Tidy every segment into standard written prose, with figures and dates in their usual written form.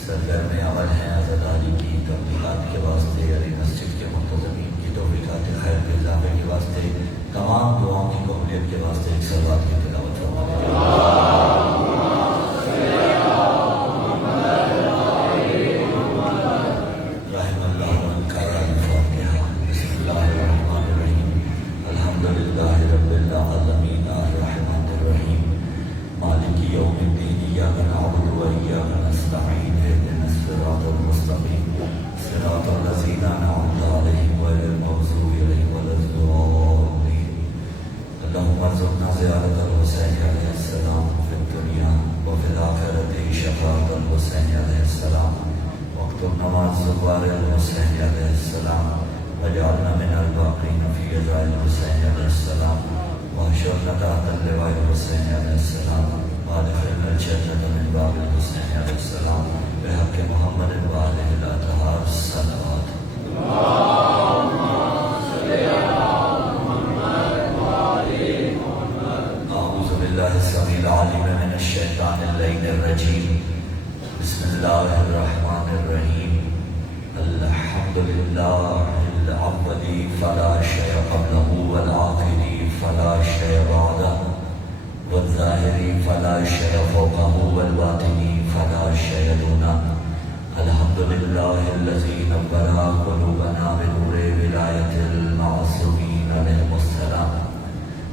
سرگرم عمل ہیں عزاداری کی تبلیغات کے واسطے، علی مسجد کے منتظمین کی توفیقات خیر کے اضافے کے واسطے، تمام دعاؤں کی قبولیت کے واسطے ایک صلوات کی تلاوت فرمائیں۔ رحم اللہ من قرأ الفاتحہ۔ بسم اللہ الرحمن الرحیم۔ الحمد للہ رب العالمین الرحمن الرحیم مالک یوم الدین ایاک نعبد و ایاک نستعین اہدنا الصراط المستقیم صراط الذین انعمت علیہم غیر المغضوب علیہم ولا الضالین۔ اللہم ارزقنا زیارت الحسین علیہ السلام فی الدنیا وفی الآخرۃ شفاعۃ الحسین علیہ السلام واکتبنا مع الزوار الحسین علیہ السلام واجعلنا من الباقین فی رضا الحسین علیہ السلام واحشرنا تحت اللواء الحسین علیہ السلام وادخلنا الجنة من باب الحسین علیہ السلام بحق محمد وآلہ الأطہار الصلوات۔ اعوذ باللہ السمیع العلیم من الشیطان اللعین الرجیم۔ بسم اللہ الرحمن الرحیم۔ الحمد للہ الأول فلا شیء قبلہ والآخر فلا شیء بعدہ والظاہر فلا شیء فوقہ والباطن فلا شیء دونہ۔ الحمد للہ الذی نور قلوبنا بنور ولایۃ المعصومین علیہم السلام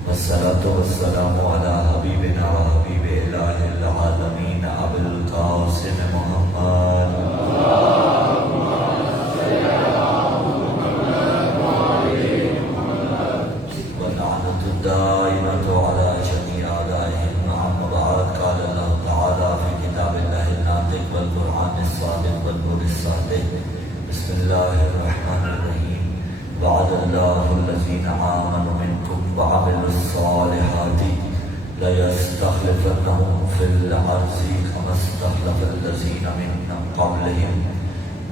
والصلاۃ والسلام علی حبیبنا وحبیب الہ العالمین ابی القاسم محمد واللعنۃ الدائمۃ علی جمیع اعدائہم اما بعد۔ قال اللہ تعالی فی کتاب اللہ الناطق والقرآن الصادق والنور الصادق۔ بسم اللہ الرحمن الرحیم۔ وعد اللہ الذین آمنوا منکم وعملوا الصالحات لَيَسْتَخْلِفَنَّهُمْ فِي الْأَرْضِ كَمَا اسْتَخْلَفَ الَّذِينَ مِن قَبْلِهِمْ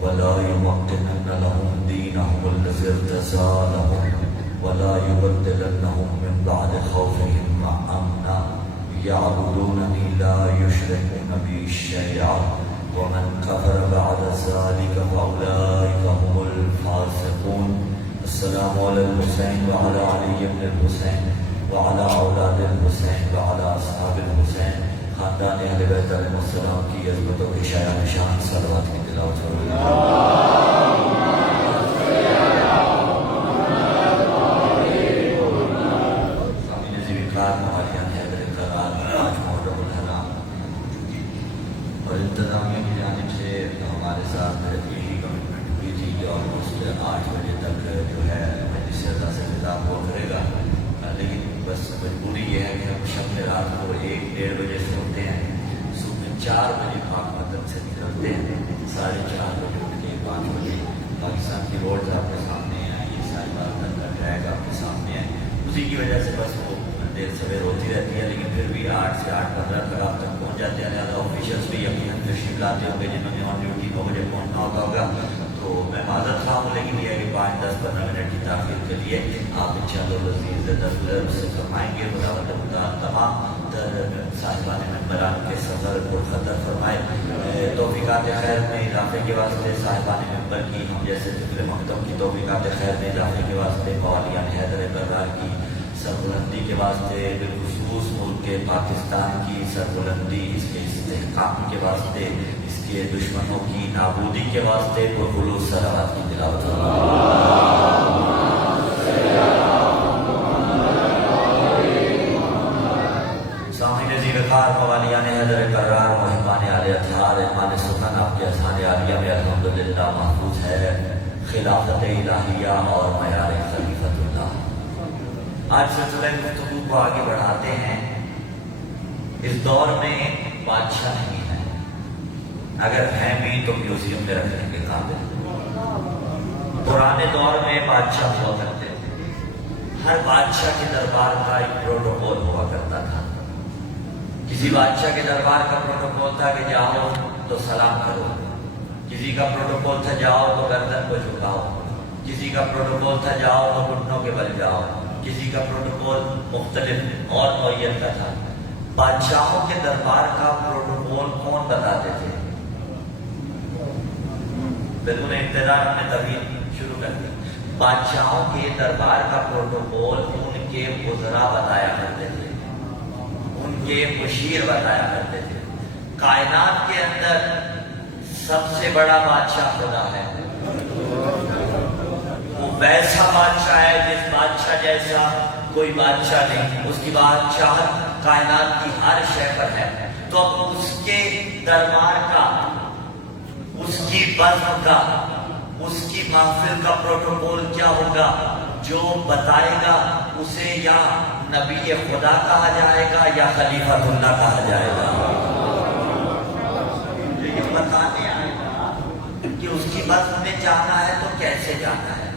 وَلَا يُمَكِّنَنَّ لَهُمْ دِينَهُمُ الَّذِي ارْتَضَىٰ لَهُمْ وَلَا يُبَدِّلَنَّهُمْ مِن بَعْدِ خَوْفِهِمْ أَمْنًا يَعْبُدُونَنِي لَا يُشْرِكُونَ بِي شَيْئًا وَمَن كَفَرَ بَعْدَ ذَٰلِكَ فَأُولَٰئِكَ هُمُ الْفَاسِقُونَ۔ السلام علی الحسین وعلی علی بن الحسین وعلی اولاد الحسین وعلی اصحاب الحسین۔ خاندان اہل بیت علیہ السلام کی عظمتوں کی شایان شان صلوات کی تلاوت فرمائیں۔ اور انتظامیہ کی جانب سے ہمارے ساتھ یہی کمٹمنٹ ہوئی تھی کہ آلموسٹ 8 بجے تک جو ہے مجلس اعلیٰ سے خطاب ہوا کرے گا، لیکن بس مجبوری یہ ہے کہ ہم شب میں رات کو 1-1:30 بجے سے ہوتے ہیں، صبح 4 بجے پاک مدن سے نکلتے ہیں، 4:30 بجے اٹھ کے 5 بجے پاکستان کی روڈز آپ کے سامنے ہیں، یہ ساری بات کا ٹریک آپ کے سامنے ہے، اسی کی وجہ سے بس وہ دیر سویر ہوتی رہتی ہے، لیکن پھر بھی 8 سے 8:15 تک آپ تک پہنچ جاتے ہیں۔ لہٰذا آفیشلس بھی یقیناً تشریف لاتے ہوں گے جنہوں نے آن ڈیوٹی 9 بجے پہنچنا ہوگا، تو میں معذرت خواہ ہوں، لیکن یہ ہے کہ 5-10-15 منٹ کی تاخیر کے لیے آپ انشاءاللہ العزیز درگزر سے فرمائیں گے۔ خداوند متعال تمام صاحبان ممبران کے سفر پرخطر فرمائے، توفیقات خیر میں اضافے کے واسطے صاحبان ممبر کی ہم جیسے فکر مقدم کی توفیقات خیر میں اضافے کے واسطے، موالیان حیدر برار کی سربلندی کے واسطے، بالخصوص ملک پاکستان کی سربلندی، اس کے استحکام کے واسطے، اس کے دشمنوں کی نابودی کے واسطے پرخلوص صلوات کی تلاوت سامعین ذی وقار موالیان حیدر کرار محبان علی اطہار احمان سخن آپ کے اذہان عالیہ میں الحمدللہ محفوظ ہے خلافت الہیہ اور معیار خلیفۃ اللہ۔ آج سلسلہ گفتگو کو آگے بڑھاتے ہیں۔ اس دور میں بادشاہ نہیں ہے، اگر ہیں بھی تو میوزیم میں رکھنے کے قابل۔ پرانے دور میں بادشاہ ہوا کرتے تھے، ہر بادشاہ کے دربار کا ایک پروٹوکول ہوا کرتا تھا۔ کسی بادشاہ کے دربار کا پروٹوکول تھا کہ جاؤ تو سلام کرو، کسی کا پروٹوکول تھا جاؤ تو گردن کو جھکاؤ، کسی کا پروٹوکول تھا جاؤ تو گھٹنوں کے بل جاؤ، کسی کا پروٹوکول مختلف اور نوعیت کا تھا۔ بادشاہوں کے دربار کا پروٹوکول کون بتاتے تھے؟ بالکل ابتدا ہم نے تبھی شروع کر دی. بادشاہوں کے دربار کا پروٹوکول ان کے وزراء بتایا کرتے تھے, ان کے مشیر بتایا کرتے تھے. کائنات کے اندر سب سے بڑا بادشاہ خدا ہے. وہ ویسا بادشاہ ہے جس بادشاہ جیسا کوئی بادشاہ نہیں. اس کی بادشاہت کائنات کی ہر شے پر ہے. تو اب اس کے دربار کا, اس کی بزم کا, اس کی محفل کا پروٹوکول کیا ہوگا؟ جو بتائے گا اسے یا نبی خدا کہا جائے گا یا خلیفۃ اللہ کہا جائے گا. جو یہ بتانے آئے گا کہ اس کی بزم میں جانا ہے تو کیسے جانا ہے.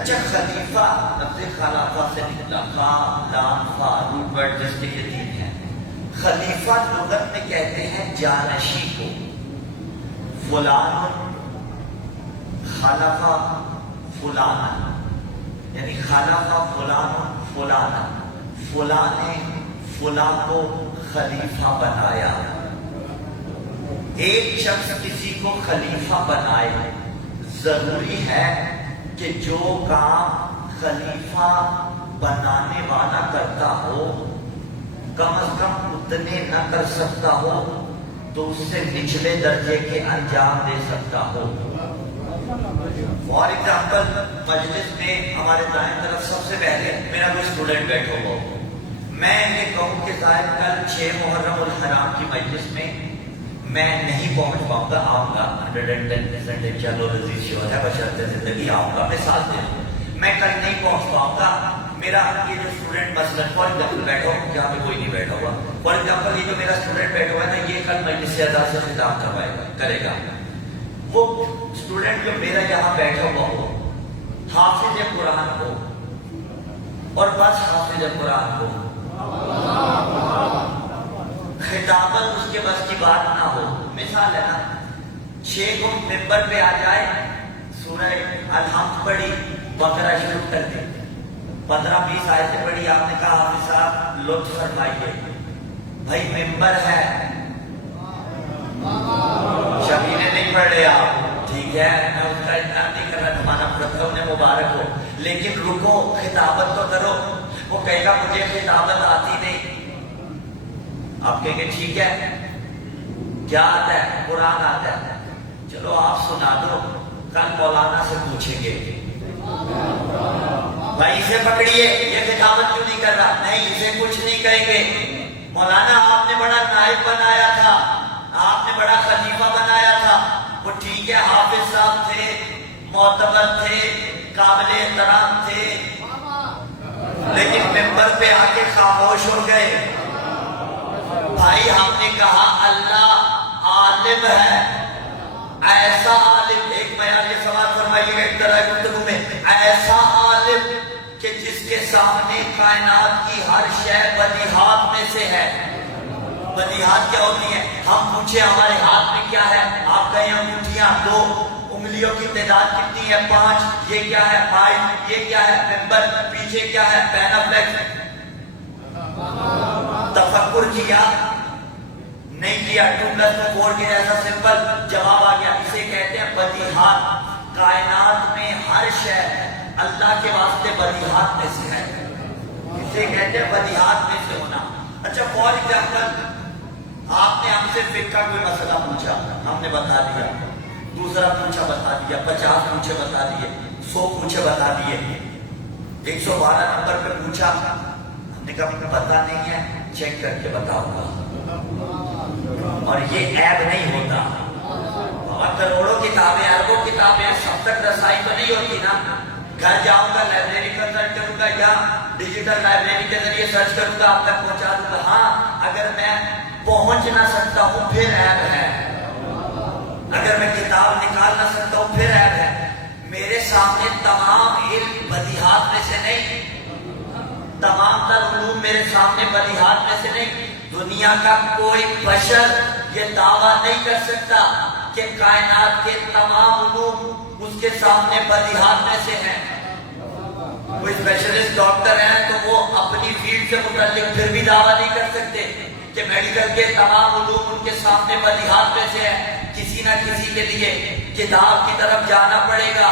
اچھا, خلیفہ لفظ خلافہ سے نکلا, خا لام فا, روٹ ورڈ جس کے یہ تین ہیں. خلیفہ لغت میں کہتے ہیں جانشین کو. فلان خلفہ فلانا, یعنی خلفہ فلان فلانا, فلاں نے فلاں کو خلیفہ بنایا. ایک شخص کسی کو خلیفہ بنائے, ضروری ہے کہ جو کام خلیفہ بنانے والا کرتا ہو کم از کم اتنے نہ کر سکتا ہو تو اس سے نچلے درجے کے انجام دے سکتا ہو. فار ایگزامپل, مجلس میں ہمارے دائیں طرف سب سے پہلے میرا کوئی اسٹوڈنٹ بیٹھا ہو, میں یہ کہوں کہ صاحب کل 6 محرم الحرام کی مجلس میں میں نہیں پہنچ پاؤں گا, آؤں گا 110% چلو رضی شور ہے بشرط زندگی آؤں گا, میں ساتھ دے دوں, میں کل نہیں پہنچ پاؤں گا. میرا یہ جو اسٹوڈنٹ مثلا فار ایگزامپل بیٹھا ہو, جہاں پہ کوئی نہیں بیٹھا ہوا, فار ایگزامپل یہ جو میرا اسٹوڈنٹ بیٹھا ہوا ہے نا, یہ کل مجلس اعزا سے خطاب کرے گا. وہ اسٹوڈنٹ جو میرا یہاں بیٹھا ہوا ہو حافظ قرآن ہو, اور بس حافظ قرآن ہو, خطابت اس کے بس کی بات نہ ہو. مثال ہے نا, 6 کو ممبر پہ آ جائے, سورہ الحمد پڑھی, بقرہ شروع کر دے, 15-20 آیتیں پڑھی, آپ نے کہا حافظ صاحب لطف فرمائیے. بھائی ممبر ہے, شبینے نہیں پڑھ رہے آپ, ٹھیک ہے, میں اس کا اتنا نہیں کر رہا, زمانہ پڑھتا انہیں مبارک ہو, لیکن رکو, خطابت تو کرو. وہ کہے گا مجھے خطابت آتی نہیں. آپ کہیں گے ٹھیک ہے, کیا آتا ہے؟ قرآن آتا ہے. چلو آپ سنا دو, کل مولانا سے پوچھیں گے. بھائی اسے پکڑیے, یہ خطابت کیوں نہیں کر رہا؟ نہیں, اسے کچھ نہیں کہیں گے. مولانا آپ نے بڑا نائب بنایا تھا, آپ نے بڑا خلیفہ بنایا تھا. وہ ٹھیک ہے, حافظ صاحب تھے, معتبر تھے, قابل احترام تھے, لیکن ممبر پہ آ کے خاموش ہو گئے. بھائی ہم نے کہا اللہ عالم ہے, ایسا عالم, ایک بیان یہ سوال فرمائیے گا ایک طرح گفتگو میں, ایسا عالم کہ جس کے سامنے کائنات کی ہر شے بدیہات میں سے ہے. بدیہات کیا ہوتی ہیں؟ ہم پوچھیں ہمارے ہاتھ میں کیا ہے, آپ کہیں انگوٹھیاں 2, انگلیوں کی تعداد کتنی ہے؟ 5. یہ کیا ہے؟ 5. یہ کیا ہے؟ ممبر. پیچھے کیا ہے؟ پینافلیکس. تفکر کیا؟ نہیں کیا. 2+4 کے جیسا سمپل جواب آ گیا. اسے کہتے ہیں بدیہات. کائنات میں ہر شے اللہ کے واسطے بدیہات میں سے ہے, اسے کہتے ہیں بدیہات میں سے ہونا. اچھا, فار ایگزامپل آپ نے ہم سے فقہ کا کوئی مسئلہ پوچھا, ہم نے بتا دیا. دوسرا پوچھا, بتا دیا. 50 پوچھے, بتا دیے. 100 پوچھے, بتا دیے. 112 نمبر پہ پوچھا, ہم نے کہا پتا نہیں ہے, چیک کر کے بتاؤں گا. اور یہ عیب نہیں ہوتا. اور کروڑوں کتابیں, اربوں کتابیں, سب تک رسائی تو نہیں ہوتی نا. گھر جاؤں گا, لائبریری کا سرچ کروں گا یا ڈیجیٹل لائبریری کے ذریعے سرچ کروں گا, آپ تک پہنچا دوں گا. ہاں, اگر میں پہنچ نہ سکتا ہوں پھر عیب ہے. اگر میں کتاب نکال نہ سکتا ہوں پھر عیب ہے. میرے سامنے تمام علم بدیہات میں سے نہیں, تمام تر علوم میرے سامنے بدیہات میں سے نہیں. دنیا کا کوئی بشر یہ دعویٰ نہیں کر سکتا کہ کائنات کے تمام علوم اس کے سامنے بدیہات میں سے ہیں. کوئی اسپیشلسٹ ڈاکٹر ہیں تو وہ اپنی فیلڈ سے متعلق پھر بھی دعویٰ نہیں کر سکتے کہ میڈیکل کے تمام علوم ان کے سامنے بدیہات میں سے ہیں. کسی نہ کسی کے لیے کتاب کی طرف جانا پڑے گا،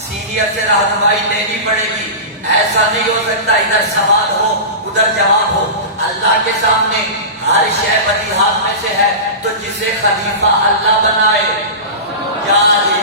سینئر سے رہنمائی لینی پڑے گی. ایسا نہیں ہو سکتا ادھر سوال ہو ادھر جواب ہو. اللہ کے سامنے ہر شے بدیہات میں سے ہے، تو جسے خلیفہ اللہ بنائے یا علی،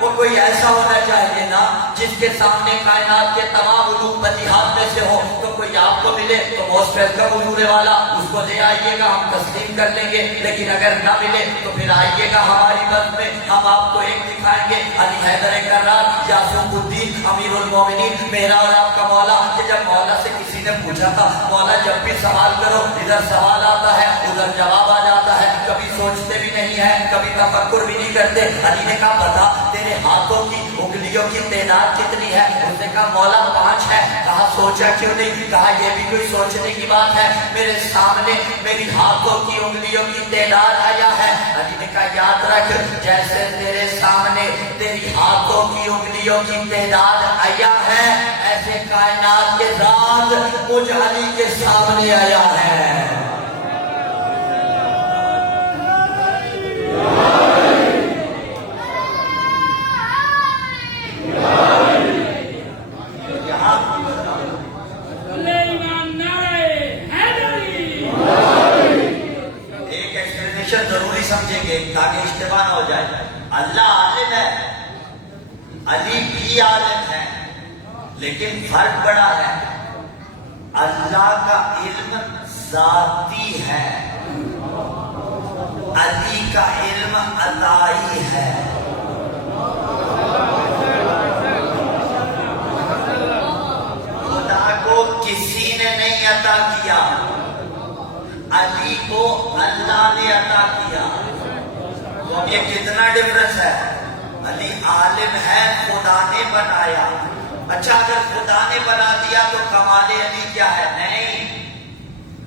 وہ کوئی ایسا ہونا چاہیے نا جس کے سامنے کائنات کے تمام علوم بدیہات میں سے ہو. تو کوئی آپ کو ملے تو موسٹ ویلکم حضور والا، اس کو لے آئیے گا، ہم تسلیم کر لیں گے. لیکن اگر نہ ملے تو پھر آئیے گا ہماری بس میں، ہم آپ کو ایک دکھائیں گے، علی حیدر کرار یعقوب الدین امیر المومنین میرا اور آپ کا مولا. کہ جب مولا سے کسی نے پوچھا تھا مولا جب بھی سوال کرو ادھر سوال آتا ہے ادھر جواب آ جاتا ہے، کبھی سوچتے بھی نہیں ہے، کبھی تفکر بھی نہیں کرتے. علی نے کہا بتا تیرے ہاتھوں کی انگلیوں کی تعداد کتنی ہے؟ اس نے کہا مولا 5 ہے. کہا سوچا کیوں نہیں؟ کہا یہ بھی کوئی سوچنے کی بات ہے، میرے سامنے میری ہاتھوں کی انگلیوں کی تعداد آیا ہے. علی نے کہا یاد رکھ، جیسے تیرے سامنے تیری ہاتھوں کی انگلیوں کی تعداد آیا ہے، ایسے کائنات کے راز مجھ علی کے سامنے آیا ہے. ضروری سمجھیں گے تاکہ اشتباہ نہ ہو جائے. اللہ عالم ہے، علی بھی عالم ہے، لیکن فرق بڑا ہے. اللہ کا علم ذاتی ہے، علی کا علم عطائی ہے. خدا کو کسی نے نہیں عطا کیا، علی کو اللہ نے عطا کیا. یہ کتنا ڈفرنس ہے. علی عالم ہے، خدا نے بنایا. اچھا اگر خدا نے بنا دیا تو کمال علی کیا ہے؟ نہیں،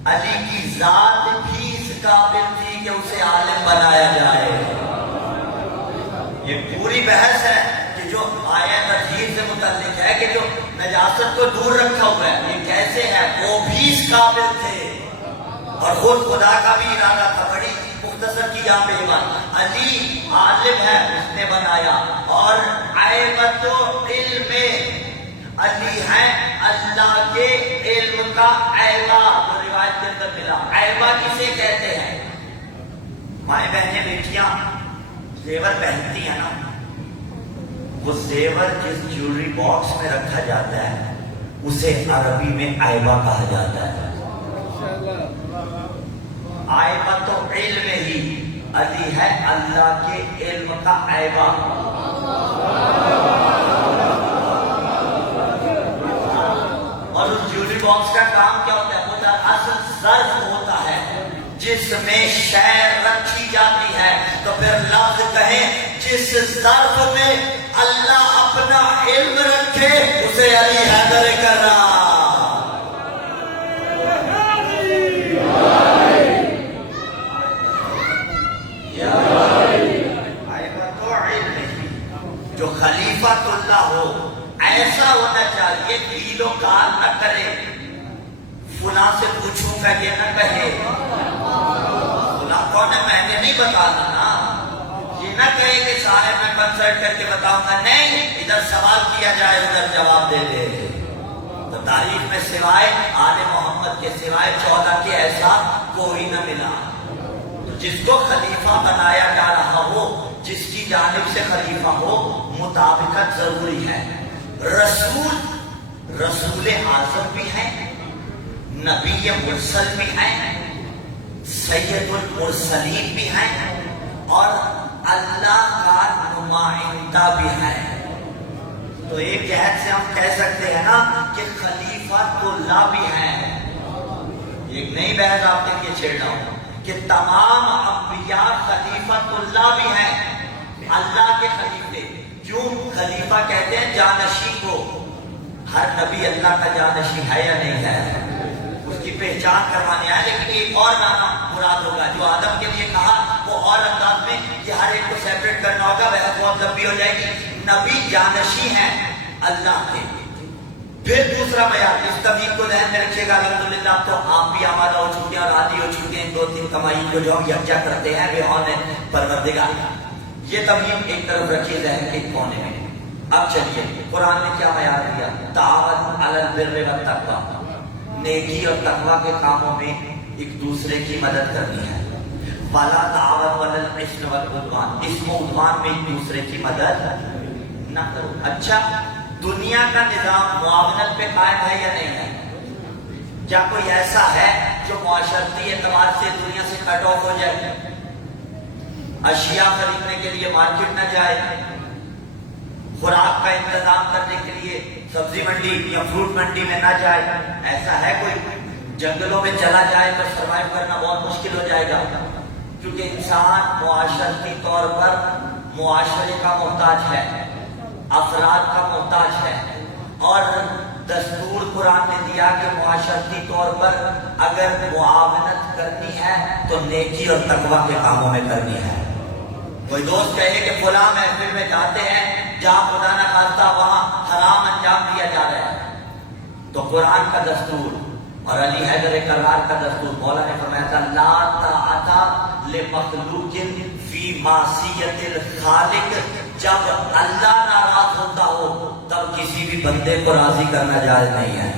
علی کی ذات بھی اس قابل تھی کہ اسے عالم بنایا جائے. یہ پوری بحث ہے کہ جو آیت تطہیر سے متعلق ہے کہ جو نجاست کو دور رکھا ہوا ہے یہ کیسے ہے، وہ بھی اس قابل تھے. اور خود خدا کا بھی ارادہ تھا. بڑی مختصر کی یہاں پہ بات، علی عالم ہے، اس نے بنایا. اور عیبت علم، علی ہے اللہ کے علم کا عیبہ. جو روایت کے اندر ملا، عیبہ کسے کہتے ہیں؟ مائیں بہنیں بیٹیاں زیور پہنتی ہیں نا، وہ زیور جس جیولری باکس میں رکھا جاتا ہے اسے عربی میں عیبہ کہا جاتا ہے. عیبہ تو علم ہی، علی ہے اللہ کے علم کا عیبہ. اور اس جیولری باکس کا کام کیا ہوتا ہے؟ وہ اصل ظرف ہوتا ہے جس میں شے رکھی جاتی ہے. تو پھر لفظ کہیں جس ظرف میں اللہ اپنا علم رکھے اسے علی حیدر کرار. جو خلیفۃ اللہ ہو ایسا ہونا چاہیے، دیل و کار نہ کرے، فلاں سے پوچھوں گا یہ نہ کہے، فلاں کون ہے میں نے نہیں بتانا نا، یہ نہ کہے کہ صاحب میں کنسلٹ کر کے بتاؤں گا. نہیں، ادھر سوال کیا جائے ادھر جواب دے دے. تو تاریخ میں سوائے آل محمد کے سوائے 14 کے ایسا کوئی نہ ملا. جس کو خلیفہ بنایا جا رہا ہو، جس کی جانب سے خلیفہ ہو، مطابقت ضروری ہے. رسول اعظم بھی ہیں، نبی مرسل بھی ہیں، سید المرسلین بھی ہیں، اور اللہ کا نمائندہ بھی ہیں. تو ایک جہت سے ہم کہہ سکتے ہیں نا کہ خلیفۃ اللہ بھی ہیں. ایک نئی بحث آپ کے لیے چھیڑ رہا ہوں کہ تمام انبیاء خلیفۃ اللہ بھی ہیں، اللہ کے خلیفے. کیوں خلیفہ کہتے ہیں؟ جانشین کو. ہر نبی اللہ کا جانشین ہے یا نہیں ہے؟ اس کی پہچان کروانے آئے. لیکن ایک اور نام مراد ہوگا جو آدم کے لیے کہا وہ اور انداز میں کہ ہر ایک کو سیپریٹ کرنا ہوگا، بحث بہت لمبی ہو جائے گی. نبی جانشین ہیں اللہ کے. پھر دوسرا بیان، اس تبدیل کو ذہن میں رکھیے گا. الحمدللہ تو آپ بھی آمادہ ہو چکے ہیں اور عادی ہو چکے ہیں. 2-3 کمائی کو جو ہم یکجا کرتے ہیں وہ ہم پروردگار. یہ تمہید ایک طرف رکھیے ذہن کے کونے میں. اب چلیے قرآن نے کیا معیار دیا؟ تعاون علی البر والتقوی، نیکی اور تقوی کے کاموں میں ایک دوسرے کی مدد کرنی ہے. ولا تعاون علی الاثم والعدوان، اسم و عدوان میں ایک دوسرے کی مدد نہ کرو. اچھا دنیا کا نظام معاونت پہ قائم ہے یا نہیں ہے؟ کیا کوئی ایسا ہے جو معاشرتی اعتبار سے دنیا سے کٹ آف ہو جائے؟ اشیاء خریدنے کے لیے مارکیٹ نہ جائے، خوراک کا انتظام کرنے کے لیے سبزی منڈی یا فروٹ منڈی میں نہ جائے؟ ایسا ہے کوئی؟ جنگلوں میں چلا جائے تو سروائیو کرنا بہت مشکل ہو جائے گا، کیونکہ انسان معاشرتی طور پر معاشرے کا محتاج ہے، افراد کا محتاج ہے. اور دستور قرآن نے دیا کہ معاشرتی طور پر اگر معاونت کرنی ہے تو نیکی اور تقوی کے کاموں میں کرنی ہے. کوئی دوست کہے کہ فلاں محفل میں جاتے ہیں جہاں خدا نہ خواستہ وہاں حرام انجام دیا جا رہا ہے، تو قرآن کا دستور اور علی حیدر کرار کا دستور، مولا نے فرمایا تھا لا طاعت لمخلوق فی معصیت الخالق. جب اللہ ناراض ہوتا ہو تب کسی بھی بندے کو راضی کرنا جائز نہیں ہے.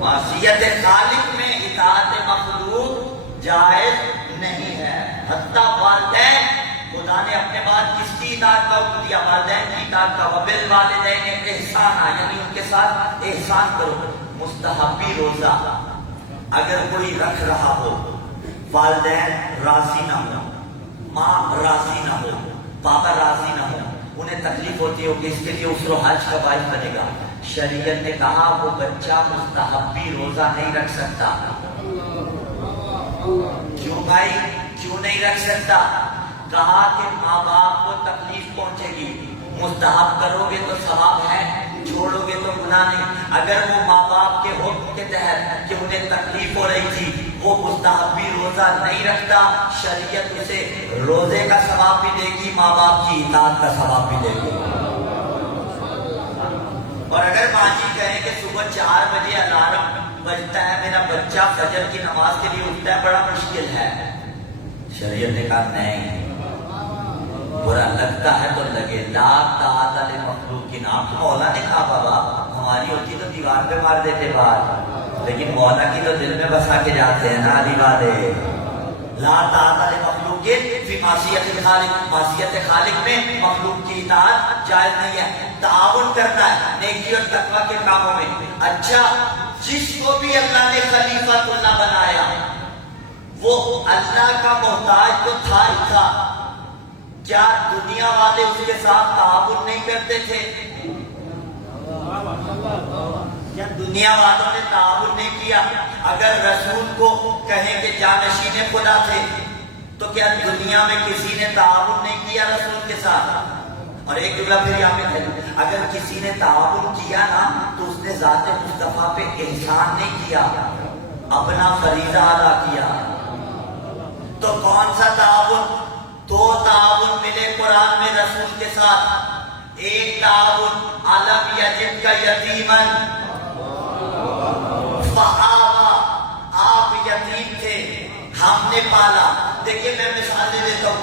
معصیت خالق میں اطاعت مخلوق جائز نہیں ہے. حتیٰ والدین، خدا نے اپنے بعد کس کی اطاعت کا حکم دیا؟ والدین کی اطاعت کا. وبالوالدین احسانا، یعنی ان کے ساتھ احسان کرو. مستحبی روزہ اگر کوئی رکھ رہا ہو، والدین راضی نہ ہو، ماں راضی نہ ہو، بابا راضی نہ ہو، انہیں تکلیف ہوتی ہو کہ اس کے لیے عسر و حج کا باعث بنے گا، شریعت نے کہا وہ بچہ مستحبی روزہ نہیں رکھ سکتا. کیوں بھائی، کیوں نہیں رکھ سکتا؟ کہا کہ ماں باپ کو تکلیف پہنچے گی. مستحب کرو گے تو ثواب ہے، چھوڑو گے تو گناہ نہیں. اگر وہ ماں باپ کے حکم کے تحت کہ انہیں تکلیف ہو رہی تھی وہ مستحبی روزہ نہیں رکھتا، شریعت اسے روزے کا ثواب بھی دے گی، ماں باپ کی اطاعت کا ثواب بھی دے گی. اور اگر ماں جی کہیں کہ صبح 4 بجے الارم بجتا ہے، میرا بچہ فجر کی نماز کے لیے اٹھتا ہے، بڑا مشکل ہے، شریعت نے کہا نہیں، برا لگتا ہے تو لگے. لا طاعت لمخلوق. آپ کو مولا نے کہا بابا ہماری ہوتی تو دیوار پہ مار دیتے بات، لیکن مولا کی تو دل میں بسا کے جاتے ہیں نا علی والے. لا طاعت لمخلوق فی معصیت الخالق. معصیت خالق میں مخلوق کی اطاعت جائز نہیں ہے. تعاون کرنا ہے نیکی اور تقوی کے کاموں میں. اچھا جس کو بھی اللہ نے خلیفۃ اللہ بنایا وہ اللہ کا محتاج تو تھا ہی تھا، کیا دنیا والے اس کے ساتھ تعاون نہیں کرتے تھے؟ کیا دنیا والوں نے تعاون نہیں کیا؟ اگر رسول کو کہیں کہ جانشین خدا تھے تو کیا دنیا میں کسی نے تعاون نہیں کیا رسول کے ساتھ؟ اور ایک جملہ پھر یہاں پہ ہے، اگر کسی نے تعاون کیا نا تو اس نے ذات مصطفیٰ پہ احسان نہیں کیا، اپنا فریضہ ادا کیا. تو کون سا تعاون؟ 2 تعاون ملے قرآن میں رسول کے ساتھ. ایک تعاون علم یجد کا یتیمن فآویٰ، آپ یتیم تھے ہم نے پالا. دیکھیں میں مثال دے دیتا ہوں،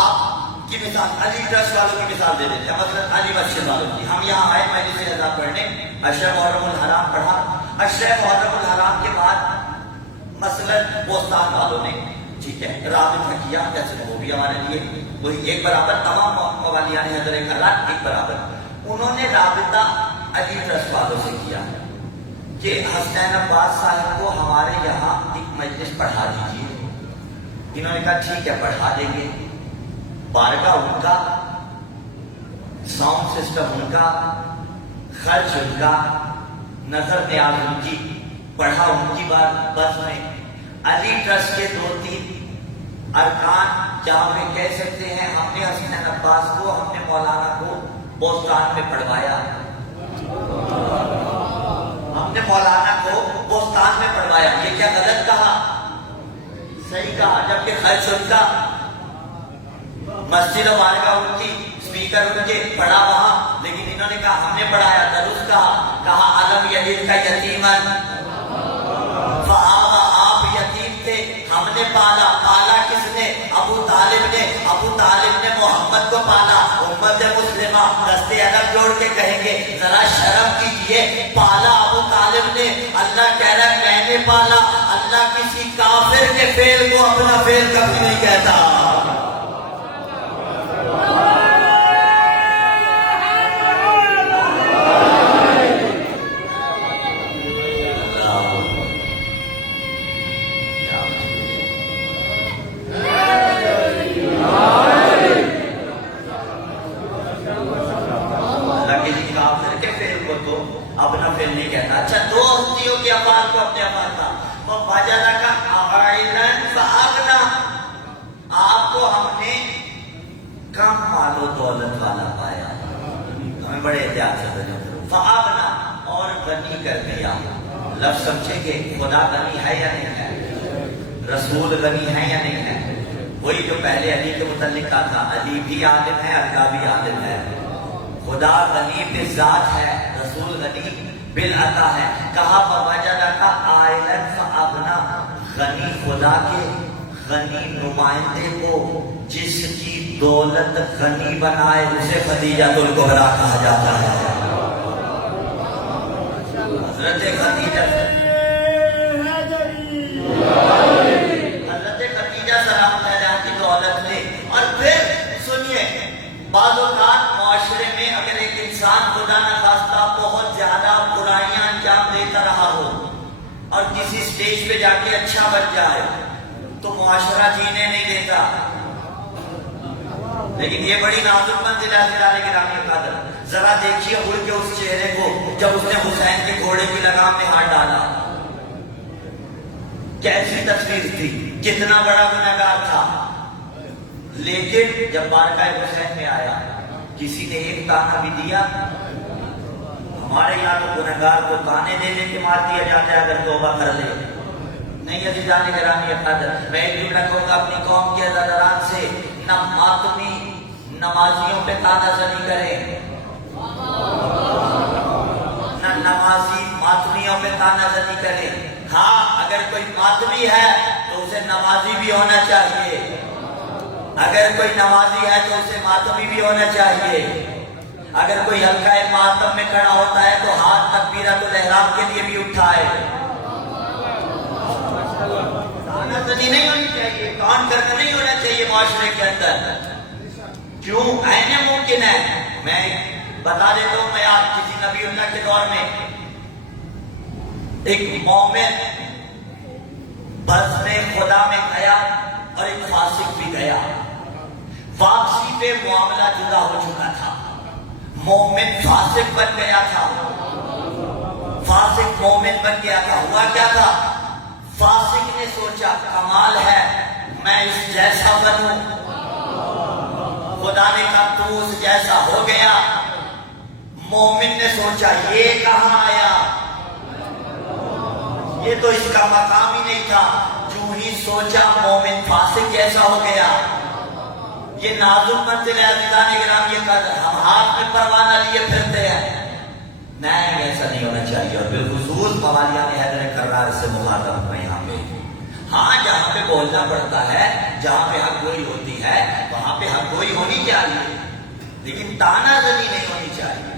آپ کی مثال علی ٹرسٹ والوں کی مثال دے دیتے ہیں، مثلا علی مسجد والوں کی. ہم یہاں آئے مجلس رضا پڑھنے، اشرف محرم الحرام پڑھا. اشرف محرم الحرام کے بعد مثلا بوستان والوں نے ٹھیک ہے رابطہ کیا، جیسے وہ بھی ہمارے لیے وہی ایک برابر، تمام موالیان حضرت کرات ایک برابر. انہوں نے رابطہ علی ٹرسٹ والوں سے کیا کہ حسنین عباس صاحب کو ہمارے یہاں ایک مجلس پڑھا دیجیے. انہوں نے کہا ٹھیک ہے پڑھا دیں گے. بارگاہ ان کا، ساؤنڈ سسٹم ان کا، خرچ ان کا، نظر نیاز ان کی، پڑھا ان کی بات. بس میں علی ٹرسٹ کے 2-3 ارکان جہاں پہ کہہ سکتے ہیں ہم نے حسنین عباس کو، ہم نے مولانا کو بوستان میں پڑھوایا، ہم نے مولانا کو بوستان میں پڑھوایا. یہ کیا غلط کہا؟ صحیح کہا. جبکہ خرچ ان کا، مسجد و بارگاہ ان کی، اسپیکر ان کے، پڑھا وہاں، لیکن انہوں نے کہا ہم نے پڑھایا. درست کہا علم یجد کا یتیمن فآویٰ، آپ یتیم تھے ہم نے پالا. پالا کس نے؟ ابو طالب نے. ہم دستے ادب جوڑ کے کہیں گے ذرا شرم کیجئے، پالا ابو طالب نے، اللہ کہہ رہا ہے میں نے پالا۔ اللہ کسی کافر کے فعل کو اپنا فعل کبھی نہیں کہتا۔ اپنا فعل نہیں کہتا۔ اچھا دو ہستیوں کے افعال کو اپنے افعال کا وَوَجَدَكَ عَائِلًا فَأَغْنَىٰ، آپ کو ہم نے کم مال و دولت والا پایا، ہمیں بڑے احتیاط سے بنے فَأَغْنَىٰ، اور غنی کر دیا۔ لفظ سمجھیں گے خدا غنی ہے یا نہیں ہے، رسول غنی ہے یا نہیں ہے؟ وہی جو پہلے علی کے متعلق کہا تھا، علی بھی عالم ہے، اللہ بھی عالم ہے۔ خدا غنی بالذات ہے، رسول غنی بالعطا ہے۔ کہا فَوَجَدَكَ عَائِلًا فَأَغْنَىٰ، غنی خدا کے غنی نمائندے کو جس کی دولت غنی بنائے اسے خدیجۃ الکبریٰ کہا جاتا ہے۔ حضرت خدیجہ سلام اللہ کی دولت لے۔ اور پھر سنیے، بعض اوقات معاشرے میں اگر ایک انسان خدا نخواستہ بہت زیادہ برائیاں انجام دیتا رہا ہو اور کسی سٹیج پہ جا کے اچھا بن جائے تو معاشرہ جینے نہیں دیتا، لیکن یہ بڑی نازک منزل ہے گرامی قدر۔ ذرا دیکھیے اڑ کے اس چہرے کو جب اس نے حسین کے گھوڑے کی لگام میں ہاتھ ڈالا، کیسی تصویر تھی، کتنا بڑا گنہگار تھا، لیکن جب بارگاہ حسین میں آیا کسی نے ایک تانا بھی دیا؟ ہمارے یہاں تو گنہگار کو تانے دے دے کے مار دیا جاتا ہے اگر توبہ کر لے۔ نہیں عزیزان گرامی قدر، میں ایک جملہ کہوں گا اپنی قوم کے عزیزان سے، نہ ماتمی نمازیوں پہ تانا زنی کریں، نہ نمازی ماتمیوں پہ تانا زنی کریں۔ ہاں اگر کوئی ماتمی ہے تو اسے نمازی بھی ہونا چاہیے، اگر کوئی نمازی ہے تو اسے ماتمی بھی ہونا چاہیے۔ اگر کوئی حلقہ ماتم میں کھڑا ہوتا ہے تو ہاتھ تکبیرۃ الاحرام کے لیے بھی اٹھائے۔ تانا زنی نہیں ہونی چاہیے، کان کرنا نہیں ہونا چاہیے معاشرے کے اندر۔ کیوں؟ عین ممکن ہے۔ میں بتا دیتا ہوں، میں آج کسی نبی اللہ کے دور میں ایک مومن بزم خدا میں گیا اور ایک فاسق بھی گیا، واپسی پہ معاملہ جدا ہو چکا تھا، مومن فاسق بن گیا تھا، فاسق مومن بن گیا تھا۔ ہوا کیا تھا؟ فاسق نے سوچا کمال ہے میں اس جیسا بنوں، خدا نے کہا تو اس جیسا ہو گیا۔ مومن نے سوچا یہ کہاں آیا، یہ تو اس کا مقام ہی نہیں تھا، جو ہی سوچا مومن فاسق جیسا ہو گیا۔ یہ نازک منزل ہے عزیزان گرامی قدر، ہم ہاتھ میں پروانہ لیے پھرتے ہیں، نہیں ایسا نہیں ہونا چاہیے۔ اور بالخصوص موالیان حیدر کرار سے مخاطب ہوں یہاں پہ، ہاں جہاں پہ بولنا پڑتا ہے، جہاں پہ حق گوئی ہوتی ہے وہاں پہ حق گوئی ہونی چاہیے، لیکن تانا زنی نہیں ہونی چاہیے۔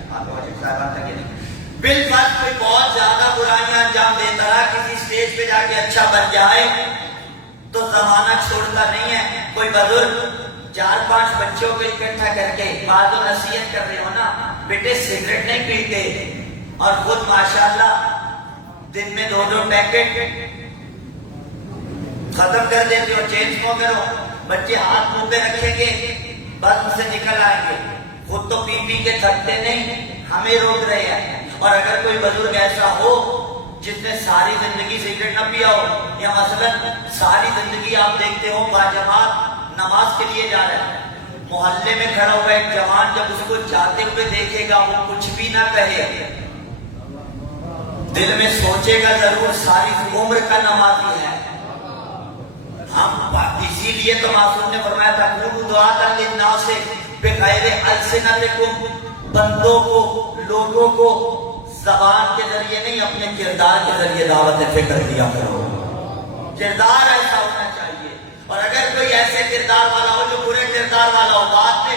بالفرض کوئی بہت زیادہ برائیاں انجام دیتا رہا، کسی سٹیج پہ جا کے اچھا بن جائے تو زمانہ چھوڑتا نہیں ہے۔ کوئی بزرگ 4-5 بچوں کو اکٹھا کر کے بعض و نصیحت کر رہے ہو نا، بیٹے سگریٹ نہیں پیتے، اور خود ماشاءاللہ دن میں 2 پیکٹ ختم کر دیتے ہو، چین اسموکر ہو، بچے ہاتھ منہ پہ رکھیں گے بس سے نکل آئیں گے، خود تو پی پی کے تھکتے نہیں، ہمیں روک رہے ہیں۔ اور اگر کوئی بزرگ ایسا ہو جس نے ساری زندگی سگریٹ نہ پیا ہو، یا مثلاً ساری زندگی آپ دیکھتے ہو باجماعت نماز کے لیے جا رہا ہے، محلے میں کھڑا ہوا ایک جوان جب اس کو جاتے ہوئے دیکھے گا وہ کچھ بھی نہ کہے، دل میں سوچے گا ضرور ساری عمر کا نمازی ہے۔ ہم اسی لیے تو معصوم نے فرمایا تھا قولوا دعاۃ للناس بغیر السنتکم، بندوں کو، لوگوں کو زبان کے ذریعے نہیں اپنے کردار کے ذریعے دعوت فکر دیا کرو، کردار ایسا ہونا چاہیے۔ اور اگر کوئی ایسے کردار والا ہو جو برے کردار والا ہو، بعد میں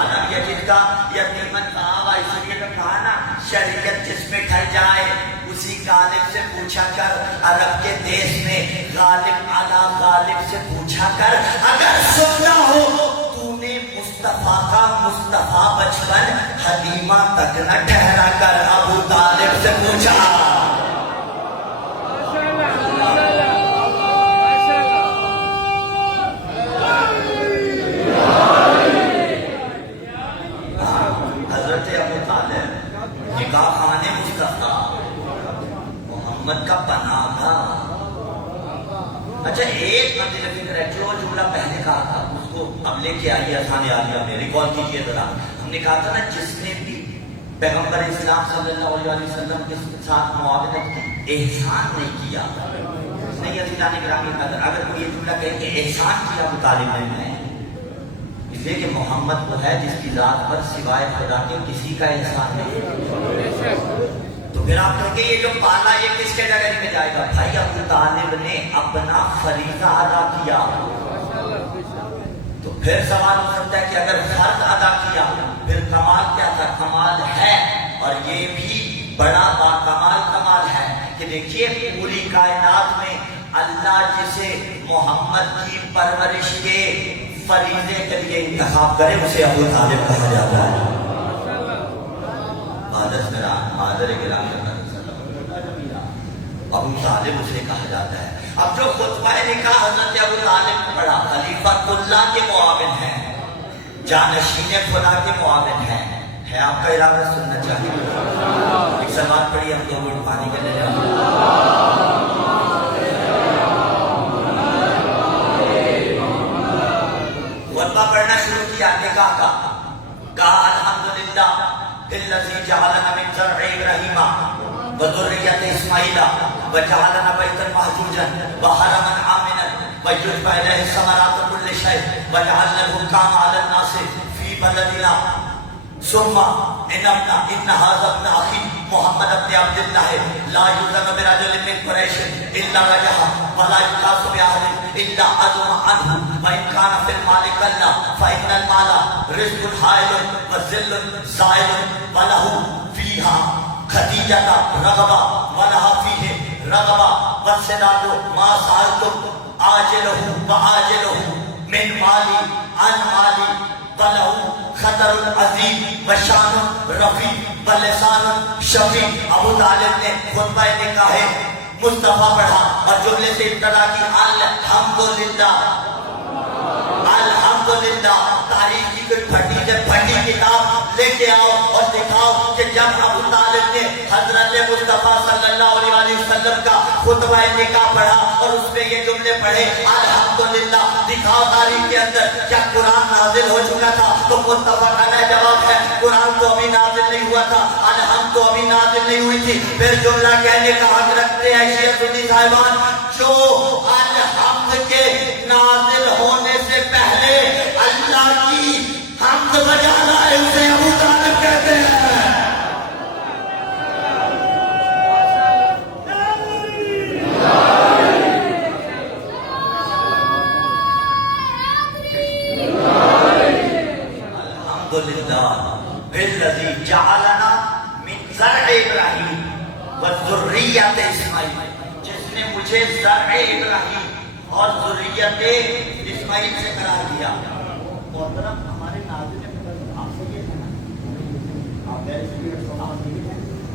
علم یجد کا یتیمن فآویٰ، اس لیے تو کہا نا شریعت جس میں ڈھل جائے اسی غالب سے پوچھا کر. عرب کے دیش میں غالب علی غالب سے پوچھا کر. اگر سننا ہو تو نے مصطفیٰ کا مصطفیٰ بچپن حلیمہ تک نہ ٹھہرا کر ابو طالب سے پوچھا. حضرت ابو طالب نکاح خانے مصطفیٰ محمد کا پناہ تھا. اچھا ایک قابل فکر ہے، جو جملہ پہلے کہا تھا اس کو اب لے کے آئیے آسان آدیا میں ریکال کیجیے ذرا. ہم نے کہا تھا نا جس نے بھی پیغمبر اسلام صلی اللہ علیہ وسلم کے ساتھ معاونت کی، احسان نہیں کیا. نہیں عزیزان گرامی قدر، اگر کوئی یہ جملہ کہے کہ احسان کیا ابو طالب نے، اس لیے کہ محمد وہ ہے جس کی ذات پر سوائے خدا کے کسی کا احسان نہیں. تو پھر آپ کہیں گے یہ جو پالا یہ کس کیٹیگری میں جائے گا؟ بھائی ابو طالب نے اپنا فریضہ ادا کیا. تو پھر سوال ہو سکتا ہے کہ اگر فرض ادا کیا پھر کمال کیا تھا؟ کمال ہے، اور یہ بھی بڑا باکمال کمال ہے کہ دیکھیے پوری کائنات میں اللہ جسے محمد کی پرورش کے فریضے کے لیے انتخاب کرے اسے ابو طالب کہا جاتا ہے. ابو طالب اسے کہا جاتا ہے. اب جو خطبہ نکاح حضرت ابو طالب نے پڑھا، خلیفۃ اللہ کے معاون ہیں، جانشین خدا کے معاون ہیں. ہے آپ کا ارادہ سننا چاہیے؟ ایک سوال پڑھی، ہم 2 گھونٹ پانی کے لے جاؤں. خطبہ پڑھنا شروع کیا نکاح کا. کہا الحمدللہ الذی جعلنا من زرع ابراہیم وذریۃ اسماعیل وجعلنا بیتا محجوجا وحرما آمنا ویجبى الیہ ثمرات کل شیء وجعلنا الحکام علی الناس فی بلدنا ثم انمنا ان هذا ابن اخی محمد ابن عبد اللہ لا یظلم برجل من قریش الا رجح ولا یقاس بأحد الا عظم عنه وان كان في المال كلا فان المال رزق حائل وذل زائل وله فيها خدیجہ رغبہ ولها فيه رغبہ والسداد ما سألتم عاجله وعاجله من مالی عن مالی وله خطر عظیم وشان رفیع ولسان شفیع. ابو طالب نے خطبہ نکاح مصطفیٰ پڑھا اور جملے سے ابتدا کی الحمدللہ. الحمدللہ تاریخ کی کوئی پھٹی سے پھٹی کتاب لے کے آؤ اور دکھاؤ کہ جب ابو طالب نے حضرت مصطفیٰ صلی اللہ علیہ وسلم کا خطبہ نکاح پڑھا اور اس میں یہ جملے پڑھے الحمدللہ، دکھاؤ تاریخ کے اندر کیا قرآن نازل ہو چکا تھا؟ تو مصطفیٰ کا جواب ہے قرآن تو ابھی نازل نہیں ہوا تھا، الحمد تو ابھی نازل نہیں ہوئی تھی. پھر جملہ کہنے کا حق رکھتے ہیں شیخ سنی صاحبان جو الحمد کے نازل ہونے سے پہلے اللہ کی حمد بجانا ہے اسے ابو طالب کہتے ہیں. الذی جعلنا من زرع ابراہیم وذریۃ اسماعیل، جس نے مجھے زرع ابراہیم اور ذریت اسماعیل سے قرار دیا. محترم ہمارے ناظرین آپ سے یہ کہنا،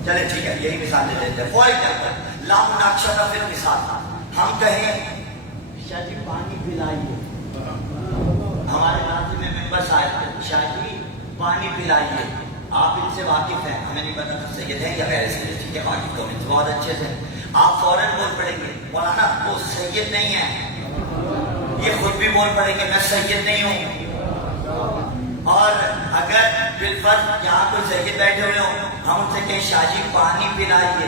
چلے ٹھیک ہے یہی مثال دے دیتے ہیں. فار ایگزامپل لا مناقشہ فی المثال، ہم کہیں شاہ جی پانی پلائیے، ہمارے ناظرین میں ممبر صاحب تھے، شاہ جی پانی پلائیے. آپ ان سے واقف ہیں، ہمیں نہیں پتا تھا سید ہیں یا غیر سید، ٹھیک ہے واقف تو ان سے بہت اچھے سے. آپ فوراً بول پڑیں گے مولانا وہ سید نہیں ہے، یہ خود بھی بول پڑیں گے میں سید نہیں ہوں. اور اگر بالفرض یہاں کوئی سید بیٹھے ہوئے ہوں ہم ان سے کہیں شاہ جی پانی پلائیے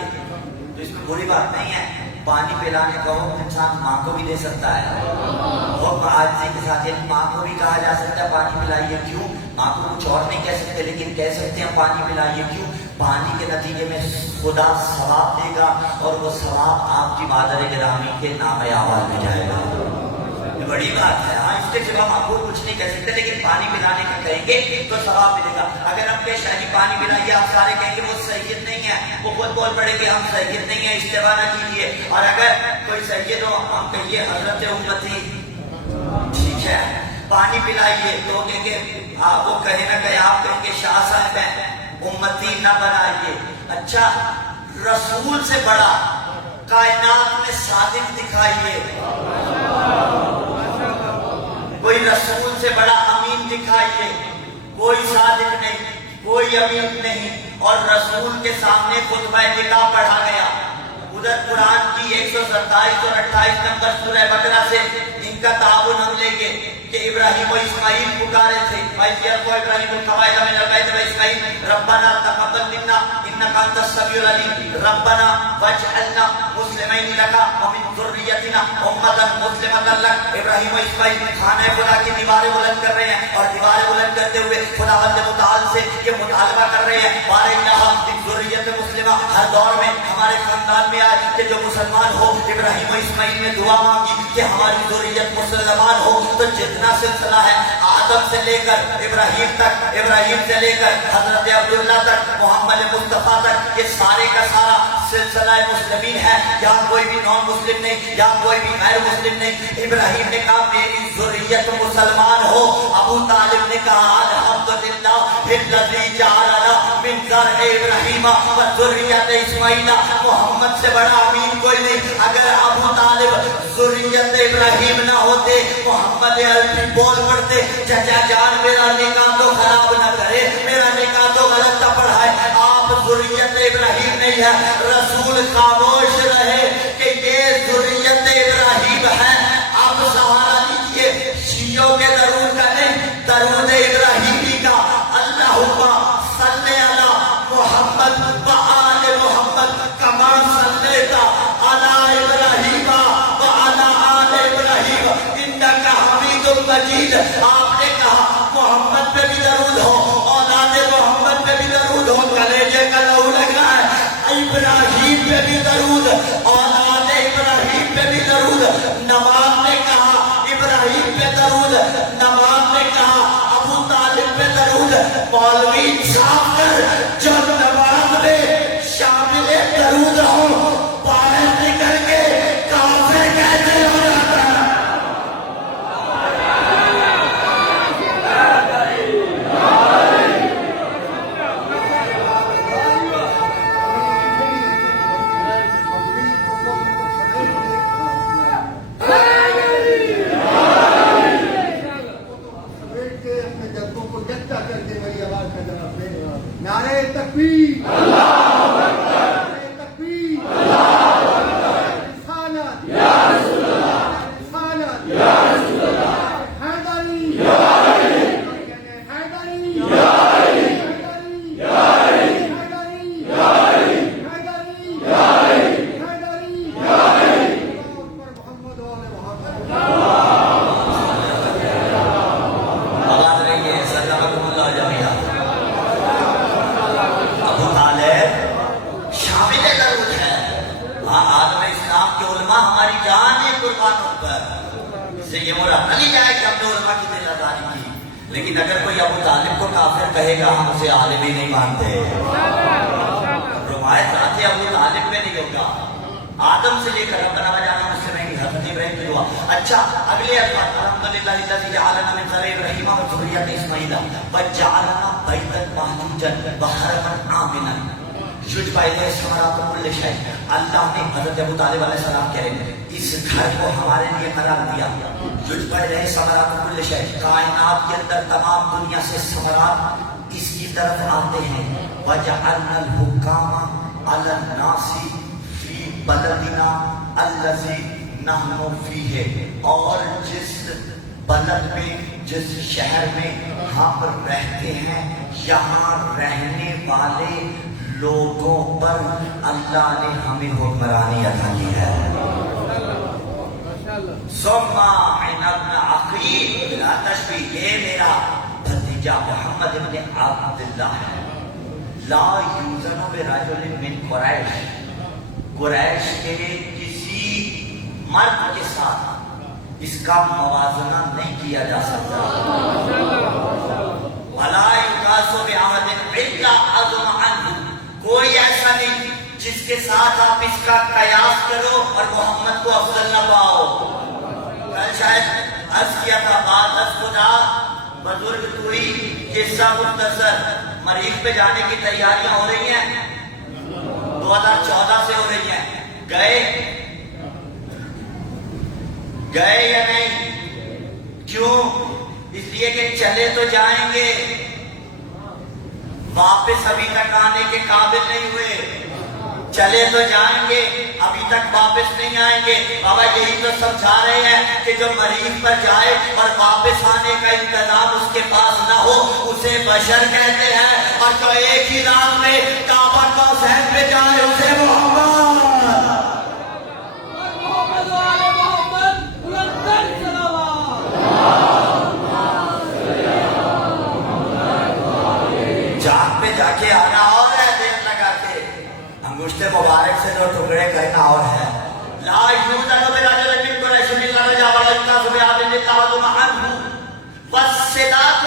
تو اس میں بری بات نہیں ہے. پانی پلانے کا حکم انسان ماں کو بھی دے سکتا ہے، حکم عاجزی کے ساتھ یعنی ماں کو بھی کہا جا سکتا ہے پانی پلائیے. کیوں؟ ماں کو کچھ اور نہیں کہہ سکتے لیکن کہہ سکتے ہیں پانی پلائیے. کیوں؟ پانی کے نتیجے میں خدا ثواب دے گا اور وہ ثواب آپ کی مادر گرامی کے نام اعمال میں جائے گا. یہ بڑی بات ہے. ہاں اس کے سوا معقول کچھ نہیں کہہ سکتے، لیکن پانی پلانے کا کہیں گے تو ثواب ملے گا۔ اگر ہم پیش آئے پانی پلائیے، آپ سارے کہیں گے وہ سید نہیں ہے، وہ خود بول پڑے کہ ہم سید نہیں ہیں، استغفار نہ کیجیے۔ اور اگر کوئی سید ہو ہم کہیے حضرت امتی، ٹھیک ہے، پانی پلائیے تو کہیں گے وہ کہیں نہ کہیں آپ کہیں گے شاہ صاحب ہیں، امتی نہ بنائیے۔ اچھا، رسول سے بڑا کائنات میں صادق دکھائیے، کوئی رسول سے بڑا امین دکھائیے، کوئی صادق نہیں، کوئی امین نہیں۔ اور رسول کے سامنے خطبہ نکاح پڑھا گیا، ادھر قرآن کی 127 اور 28 نمبر سورہ بقرہ سے ان کا تعاون ہم لیں گے کہ ابراہیم و اسماعیل پکارے تھے، ابراہیم القواعد من البیت و اسماعیل ربنا تقبل منا انک انت السمیع العلیم ربنا واجعلنا مسلمین لک ومن ذریتنا امۃ مسلمۃ لک۔ ابراہیم و اسماعیل خانہ خدا کی دیواریں بلند کر رہے ہیں، اور دیواریں بلند کرتے ہوئے خداوند متعال سے یہ مطالبہ کر رہے ہیں ذریت مسلمہ، ہر دور میں ہمارے خاندان میں آئے کہ جو مسلمان ہو۔ ابراہیم و اسماعیل نے دعا مانگی کہ ہماری ذریت مسلمان ہو، تو جتنا سلسلہ ہے آدم سے لے کر ابراہیم تک، ابراہیم سے لے کر حضرت عبداللہ تک، محمد مصطفیٰ تک، یہ سارے کا سارا سلسلہ مسلمین ہے، یہاں کوئی بھی نان مسلم نہیں، یہاں کوئی بھی غیر مسلم نہیں۔ ابراہیم نے کہا میری ذریت مسلمان ہو، ابو طالب نے کہا الحمدللہ الذی جعلنا من ذرہ ابراہیم و ذریت اسماعیل، محمد سے بڑا امین کوئی نہیں۔ اگر ابو طالب ذریت ابراہیم نہ ہوتے، محمد عربی بول پڑتے چچا جان میرا نکاح تو خراب نہ کرے، میرا نکاح تو غلط نہ پڑھائے، آپ ذریت ابراہیم نہیں ہے۔ رسول خاموش رہے کہ یہ ذریت ابراہیم ہے۔ اب سہارا لیجیے شیعوں کے درود کا نہیں، درود ابراہیمی کا، اللہم صلی علی محمد و آل محمد کما صلیت علی ابراہیم و علی آل ابراہیم انک حمید مجید۔ آپ نے کہا محمد پہ بھی درود ہو، اولاد محمد پہ بھی درود ہو، کلیجے کا لہو لگا ہے، ابراہیم پہ بھی درود، اولاد ابراہیم پہ بھی درود۔ نماز نے کہا ابراہیم پہ درود، نماز نے کہا ابو طالب پہ درود۔ مولوی صاحب کر جو نماز میں شامل درود ہو، باہر نکل کے کافر کہتے ہو جاتا ہے۔ نعرہ تکبیر، اللہ اکبر، نعرہ تکبیر، اللہ اکبر، رسالت یا رسول اللہ، رسالت یا رسول اللہ، حیدری یا علی، حیدری یا علی، حیدری یا علی، حیدری یا علی، حیدری یا علی، حیدری یا علی، اللہ اکبر محمد و آل محمد۔ آواز رہی ہے صدقکم اللہ جمیعا۔ ابو طالب شامل درود ہے، عالم اسلام کے علماء ہماری جان ہے قربانوں پر، اس سے یہ مراد نہ لی جائے کہ ہم نے علماء کی دل آزاری کی، لیکن اگر کوئی ابو طالب کو کافر کہے گا ہم اسے عالم ہی نہیں مانتے۔ روایت آتے ابو طالب میں نہیں ہوگا، آدم سے لے کر ربنا وجعلنا مسلمین، حضرت ابراہیم کی دعا۔ اچھا اگلے الفاظ الحمدللہ الذی جعلنا من ذرہ ابراہیم و ذریۃ اسماعیل وجعلنا بیتا محجوجا وحرما آمنا یجبی الیہ ثمرات کل شیء۔ اللہ نے حضرت ابو طالب علیہ السلام کہہ رہے ہیں اس گھر کو ہمارے لیے قرار دیا، یجبی الیہ ثمرات کل شیء، کائنات کے اندر تمام دنیا سے ثمرات اس کی طرف آتے ہیں۔ وجعلنا الحکام علی الناس بلدنا الذی نحن فیہ، اور جس بلد میں جس شہر میں ہم رہتے ہیں یہاں رہنے والے لوگوں پر اللہ نے ہمیں حکمرانی عطا کی ہے۔ ثم ان ابن اخی لا تشبیہ، یہ میرا بھتیجا محمد ابن عبداللہ ہے، لا یوزن برجل من قریش، قریش کے کسی مرد کے ساتھ اس کا موازنہ نہیں کیا جا سکتا. وَلَا يُقَاسُ بِأَحَدٍ إِلَّا عَظُمَ عَنْهُ. کوئی ایسا نہیں جس کے ساتھ آپ اس کا قیاس کرو اور محمد کو افضل نہ پاؤ. کل شاید عرض کیا تھا بات از خدا بزرگ توئی قصہ مختصر. مریخ پہ جانے کی تیاریاں ہو رہی ہیں 2014 سے ہو رہی ہیں. گئے یا نہیں؟ کیوں؟ اس لیے کہ چلے تو جائیں گے، واپس ابھی تک آنے کے قابل نہیں ہوئے. چلے تو جائیں گے، ابھی تک واپس نہیں آئیں گے. بابا یہی تو سمجھا رہے ہیں کہ جو مریخ پر جائے اور واپس آنے کا انتظام اس کے پاس نہ ہو اسے بشر کہتے ہیں، اور جو ایک ہی رات میں کعبہ کو ذہن پہ جائے اسے محمد. چاند پہ جا کے آنا اور ہے، دیر لگا کے انگشت مبارک سے جو ٹکڑے کرنا اور ہے. لا یوزن برجل من قریش الا رجع ولقد بآبن تعظم عنه والصداق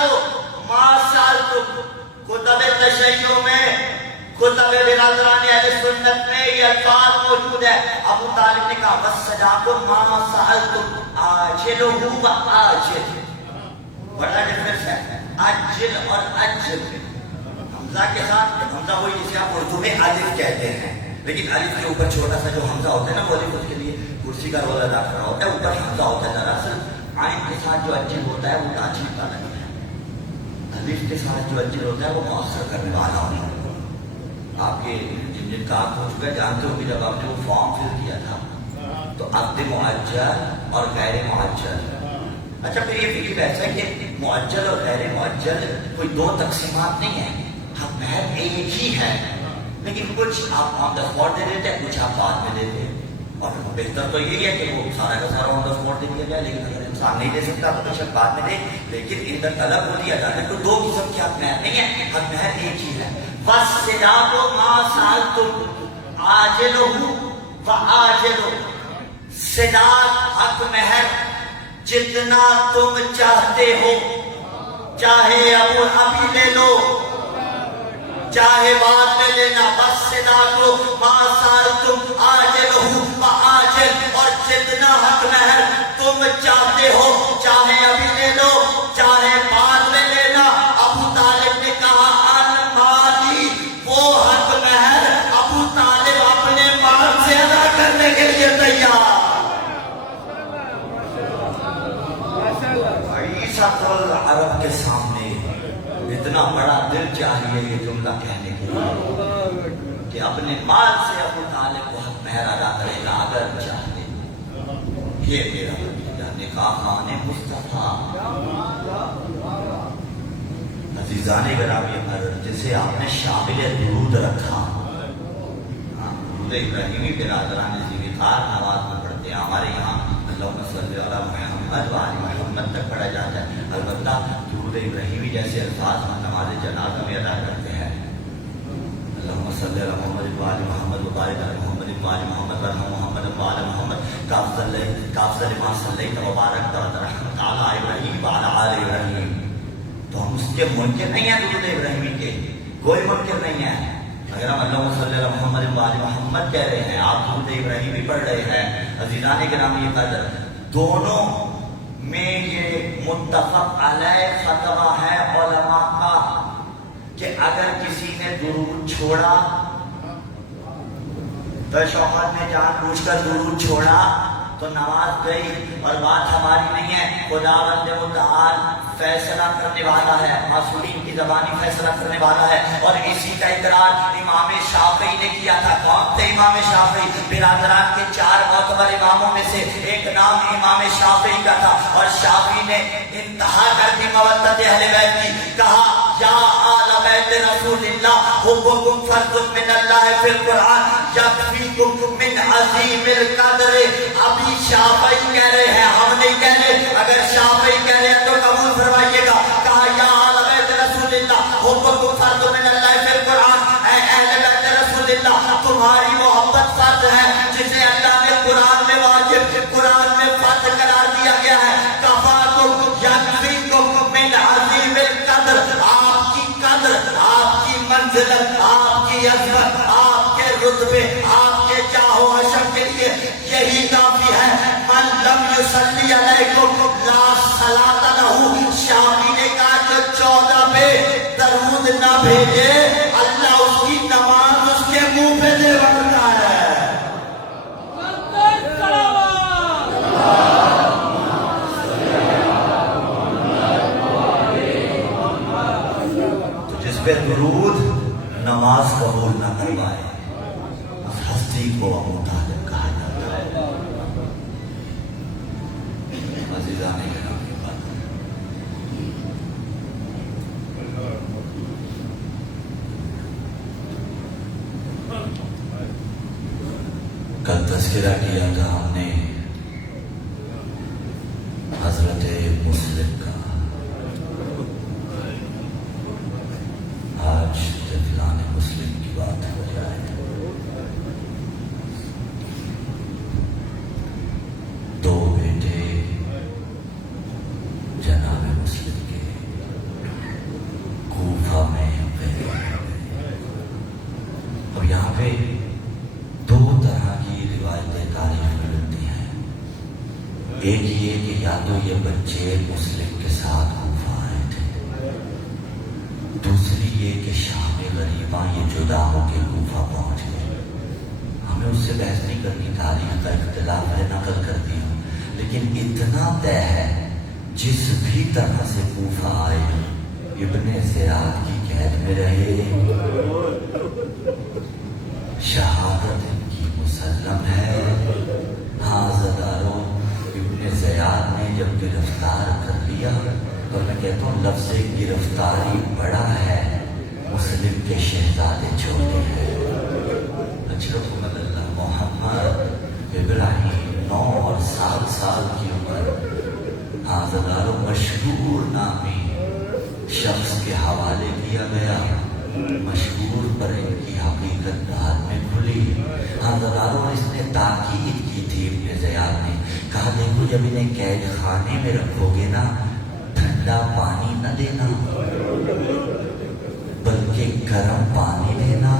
ما سالتم. کتب تشیع میں، کتب برادران اہل سنت میں یہ الفاظ موجود ہے. ابو طالب نے کہا والصداق ما سالتم عاجلہ وآجل. بڑا ڈفرنس ہے عجل اور اجل. حمزہ کے ساتھ حمزہ وہی جسے آپ اردو میں الف کہتے ہیں، لیکن الف کے اوپر چھوٹا سا جو حمزہ ہوتا ہے نا وہ الف اس کے لیے کرسی کا رول ادا کر رہا ہوتا ہے. اوپر حمزہ ہوتا ہے. دراصل عین کے ساتھ جو اجل ہوتا ہے وہ تاجیل کا نہیں ہے. الف کے ساتھ جو اجل ہوتا ہے وہ مؤثر کرنے والا ہوتا ہے. آپ کے جن کا آپ ہو چکا ہے جانتے ہو کہ جب آپ نے وہ فارم فل کیا تھا تو عقد معجل اور غیر معجل. اچھا پھر یہ فکر ایسا ہے کہ معجل اور غیر معجل کوئی دو تقسیمات نہیں ہیں. ہم مہر ایک ہی ہے، لیکن کچھ آپ آن دا اسپاٹ دے دیتے ہیں، کچھ آپ بعد میں دیتے ہیں. اور بہتر تو یہی ہے کہ وہ سارا کا سارا آن دا اسپاٹ دے دیا جائے، لیکن اگر انسان نہیں دے سکتا تو بے شک بعد میں دے. لیکن ادھر طلب ہو دیا جاتا ہے. تو دو قسم کی حق مہر نہیں ہے، حق مہر ایک ہی ہے. وَالصِّدَاقُ مَا سَأَلْتُمْ عَاجِلُهُ وَآجِلُهُ. صداق حق مہر جتنا تم چاہتے ہو، چاہے ابھی لے لو چاہے بعد میں لینا. بس صداق ما سالتم عاجلہ وآجل. اور جتنا حق مہر تم چاہتے ہو چاہے ابھی لے لو چاہے بعد میں لینا. ابو طالب نے کہا ان مالی، وہ حق مہر ابو طالب اپنے مال سے ادا کرنے کے لیے تیار. عیسیٰ العرب کے سامنے اتنا بڑا دل چاہیے یہ جملہ کہنے کے لیے کہ اپنے مال سے ابو طالب کو حق مہر ادا کرے گا اگر چاہتے. یہ میرا بھتیجا نکاح خان مصطفیٰ. عزیزان گرامی جسے آپ نے شامل درود رکھا، درود ابراہیمی برادران ذوالفقار آواز میں پڑھتے ہیں. ہمارے یہاں اللہم صلی علی محمد و آل محمد تک پڑھا جاتا ہے. البتہ درود ابراہیمی جیسے الفاظ ہم نماز جنازہ میں ادا کرتے ہیں. اللہم صلی علی محمد و آل محمد و بارک علی محمد و آل محمد ورحم محمد و آل محمد کافضل ما صلیت و بارکت و رحمت علی ابراہیم و علی آل ابراہیم. تو ہم اس کے منکر نہیں ہیں، درود ابراہیمی کے کوئی منکر نہیں ہے. اگر ہم اللہم صلی علی محمد و آل محمد کہہ رہے ہیں، آپ درود ابراہیمی پڑھ رہے ہیں، عزیزان گرامی قدر دونوں میں یہ متفق علیہ فتویٰ ہے علماء کا کہ اگر کسی نے درود چھوڑا تو شوہر نے جان بوجھ کر درود چھوڑا تو نماز گئی اور بات ہماری نہیں ہے. خداوند متعال فیصلہ کرنے والا ہے، معصومین کی زبانی فیصلہ کرنے والا ہے. اور اسی کا اقرار امام شافعی نے کیا تھا. کون تھے امام شافعی؟ برادران کے 4 معتبر اماموں میں سے ایک نام امام شافعی کا تھا. اور شافعی نے انتہا کر دی مودت اہل بیت کی. کہا یا آل بیت رسول اللہ حبکم فرض من اللہ فی القرآن یکفیکم من عظیم القدر. ابھی شافعی کہہ رہے ہیں، ہم نہیں کہہ رہے. اگر شافعی کہہ رہے ہیں تو قبول فرمائیے گا. کہا یا آل بیت رسول اللہ حبکم فرض من اللہ فی القرآن. اے اہل بیت رسول اللہ تمہاری محبت فرض ہے جسے اللہ نے قرآن میں واجب، قرآن میں فرض قرار دیا گیا رتبے آپ کے جاہو حشر کے لیے یہی کافی ہے. من لم یصلی علیکم لا صلاۃ لہ. شافعی نے کہا جو 14 پہ درود نہ بھیجے اللہ اس کی نماز اس کے منہ پہ دے رکھتا ہے. تو جس پہ درود نماز قبول نہ کروائے اس ہستی کو ابو طالب کہا جاتا ہے. عزیزان کرام کی بات ہے. کل تذکرہ کیا تھا ہم نے حضرت مسلم کا. آج فلان مسلم کی بات ہو جائے. دو بیٹے جناب مسلم کے کوفہ میں پیدا ہوئے. اب یہاں پہ دو طرح کی روایتیں تاریخ میں ملتی ہیں. ایک یہ کہ یا تو یہ بچے مسلم کے ساتھ کوفہ آئے تھے، دوسری یہ کہ شام غریباں یہ جدا ہو کے کوفہ پہنچ گئے. ہمیں اس سے بحث نہیں کرنی، تاریخ کا اختلاف ہے، نقل کرتی ہوں. لیکن اتنا طے ہے جس بھی طرح سے کوفہ آئے ابن زیاد کی قید میں رہے، شہادت ان کی مسلم ہے. ہاں زدارو ابن زیاد نے جب گرفتار کر لیا، اور میں کہتا ہوں لفظ گرفتاری بڑا ہے، مسلم کے شہزادے چھوٹے ہیں. اشرف اللہ محمد ابراہیم 9 اور 7 سال کی عمر. ہاں زدارو مشہور نامی شخص کے حوالے کیا گیا. مشہور پر ان کی حقیقت بعد میں کھلی. ہاں زدارو اس نے تاکید کی تھی ابن زیاد نے، کہا دیکھو جب انہیں قید خانے میں رکھو گے نا ٹھنڈا پانی نہ دینا بلکہ گرم پانی دینا،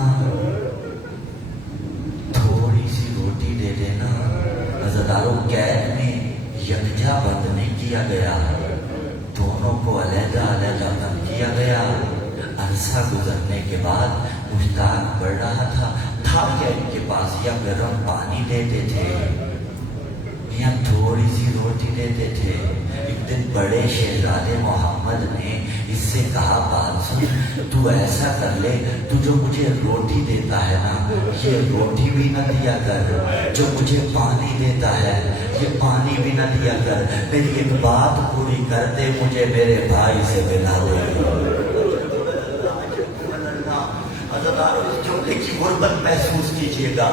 تھوڑی سی روٹی دے دینا. عزاداروں قید میں یکجا بند نہیں کیا گیا، دونوں کو علیحدہ علیحدہ بند کیا گیا. عرصہ گزرنے کے بعد مشتاق بڑھ رہا تھا یا ان کے پاس یا گرم پانی دیتے تھے یا تھوڑی سی روٹی دیتے تھے. ایک دن بڑے شہزادے محمد نے اس سے کہا بات سن، تو ایسا کر لے، تو جو مجھے روٹی دیتا ہے نا یہ روٹی بھی نہ دیا کر، جو مجھے پانی دیتا ہے یہ پانی بھی نہ دیا کر. میری ایک بات پوری کر دے، مجھے میرے بھائی سے ملا دے. جملے کی غربت محسوس کیجیے گا.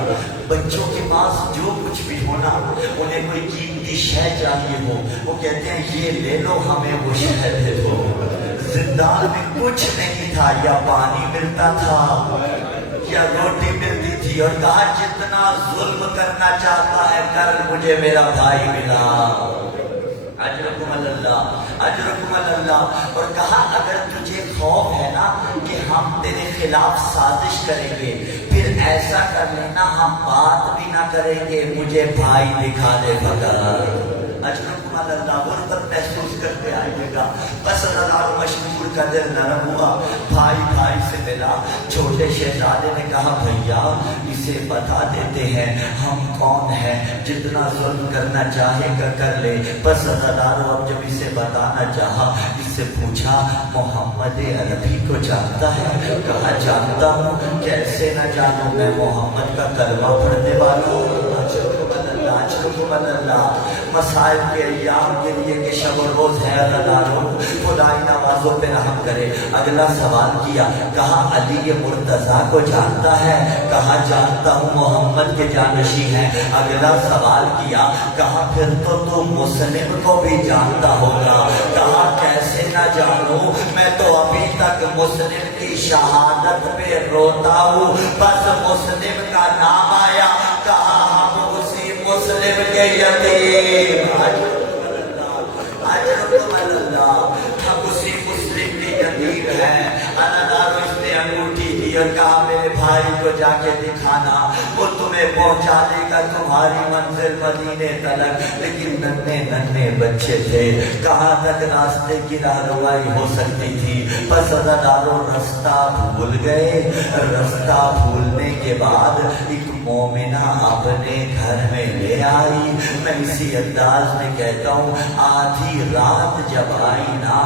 بچوں کے پاس جو کچھ بھی ہونا، انہیں کوئی قیمتی شے چاہیے ہو، وہ کہتے ہیں یہ لے لو، ہمیں وہ شے دے دو. زندان میں کچھ نہیں تھا، یا پانی ملتا تھا یا روٹی ملتی تھی، اور کہا جتنا ظلم کرنا چاہتا ہے کر، مجھے میرا بھائی ملا. اجرکم اللہ، اجرکم اللہ. اور کہا اگر تجھے خوف ہے نا کہ ہم تیرے خلاف سازش کریں گے، پھر ایسا کر لینا ہم بات بھی نہ کریں گے، مجھے بھائی دکھا دے فقط. اجرکم اللہ. غربت محسوس کرتے آئیے گا. بس ہزار مشہور کا دل نرم ہوا، بھائی بھائی سے ملا. چھوٹے شہزادے نے کہا بھیا اسے بتا دیتے ہیں ہم کون ہیں، جتنا ظلم کرنا چاہے گا کر لے. بس ہزاروں اب جب اسے بتانا چاہا، اس سے پوچھا محمد عربی کو جانتا ہے؟ کہا جانتا ہوں. کیسے نہ جانوں، میں محمد کا کلمہ پڑھنے والا ہوں. مسائل کے ایام کے لیے کہ شب و روز ہے ہزاروں، خدائی نوازوں پہ رحم کرے. اگلا سوال کیا، کہا علی مرتضیٰ کو جانتا ہے؟ کہا جانتا ہوں، محمد کے جانشی ہیں. اگلا سوال کیا، کہا پھر تو مسلم کو بھی جانتا ہوگا. کہا کیسے نہ جانوں، میں تو ابھی تک مسلم کی شہادت پہ روتا ہوں. بس مسلم کا نام آیا، کہا ہم اسی مسلم کے یتیم. اجرکم اللہ. ہم اسی مسلم کے یتیم ہیں. اس نے انگوٹھی دی اور کہا میرے بھائی کو جا کے دکھانا، وہ تمہیں پہنچا دے گا تمہاری منزل مدینے تلک۔ لیکن ننھے ننھے بچے تھے، کہاں تک راستے کی رہنمائی ہو سکتی تھی؟ بس عزادارو رستہ بھول گئے۔ رستہ بھولنے کے بعد ایک مومنہ اپنے گھر میں لے آئی۔ میں اسی انداز میں کہتا ہوں، آدھی رات جب آئی نا،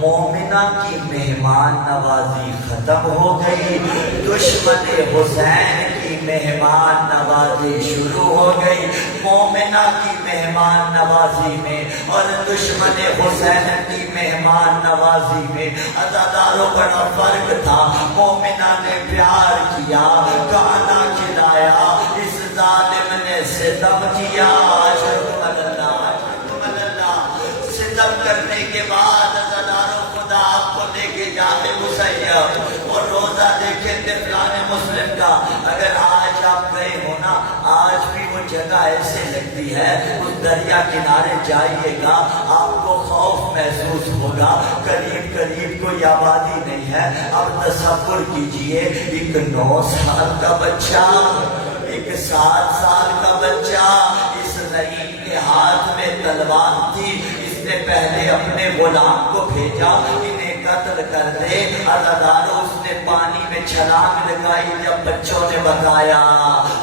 مومنہ کی مہمان نوازی ختم ہو گئی، دشمن حسین کی مہمان نوازی شروع ہو گئی۔ مومنہ کی مہمان نوازی میں اور دشمن حسین کی مہمان نوازی میں عزاداروں بڑا فرق تھا۔ مومنہ نے پیار کیا، کھانا کھلایا، اس ظالم نے ستم کیا۔ ستم کرنے کے بعد عزاداروں خدا آپ کو لے کے جاتے مسیب اور روزہ دیکھے تھے فلان مسلم کا۔ اگر آج آپ گئے ہو نا، آج بھی وہ جگہ ایسے لگتی ہے، اس دریا کنارے جائیے گا آپ کو خوف محسوس ہوگا، قریب قریب کوئی آبادی نہیں ہے۔ اب تصور کیجئے، ایک 9 سال کا بچہ، ایک 7 سال کا بچہ، اس لعین کے ہاتھ میں تلوار تھی، اس نے پہلے اپنے غلام کو بھیجا انہیں قتل کر دے۔ عزاداروں اس نے پانی میں چھلانگ لگائی۔ جب بچوں نے بتایا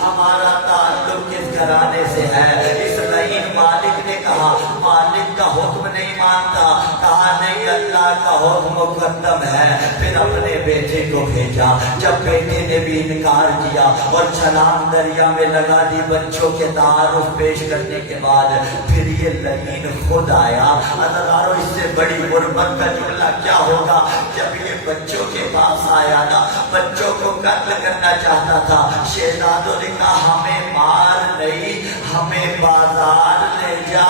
ہمارا تعلق کس گھرانے سے ہے، اس لعین مالک نے کہا مالک کا حکم نہیں مانتا، کہا نہیں اللہ کا حکم مقدم ہے۔ پھر اپنے بیٹے کو بھیجا، جب بیٹے نے بھی انکار کیا اور چھلانگ دریا میں لگا دی، بچوں کے تعارف پیش کرنے کے بعد پھر یہ لعین خود آیا۔ عزاداروں اس سے بڑی غربت کا جملہ کیا ہوگا؟ جب یہ بچوں کے پاس آیا نا، بچوں کو قتل کرنا چاہتا تھا، شہزادوں نے کہا ہمیں مار نہیں، ہمیں بازار لے جا،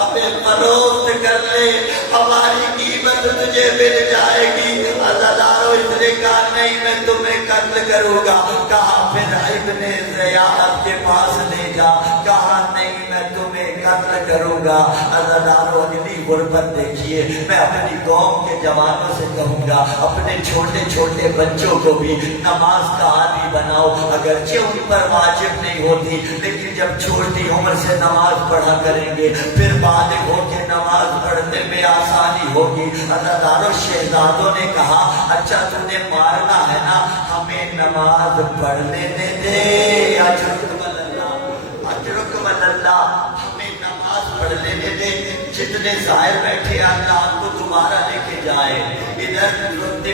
ہمیں فروخت کر لے، ہماری قیمت تجھے مل جائے گی۔ عزاداروں اس نے کہا نہیں میں تمہیں قتل کروں گا۔ کہا پھر ابن زیاد کے پاس لے جا، کہا نہیں میں تمہیں قتل کروں گا۔ عزاداروں اگلی غربت دیکھیے، میں اپنی قوم کے جوانوں سے کہوں گا اپنے چھوٹے چھوٹے بچوں کو بھی نماز کا عادی بناؤ، اگرچہ ان پر واجب نہیں ہوتی، لیکن جب چھوٹی عمر سے نماز پڑھا کریں گے پھر بالغ ہو کے نماز پڑھنے میں آسانی ہوگی۔ عزاداروں شہزادوں نے کہا اچھا تم نے مارنا ہے نا، ہمیں نماز پڑھنے دے، اجرکم اللہ، اجرکم اللہ، ہمیں نماز پڑھ لینے دے۔ جتنے ظاہر بیٹھے اللہ آپ کو دوبارہ لے کے جائے۔ ادھر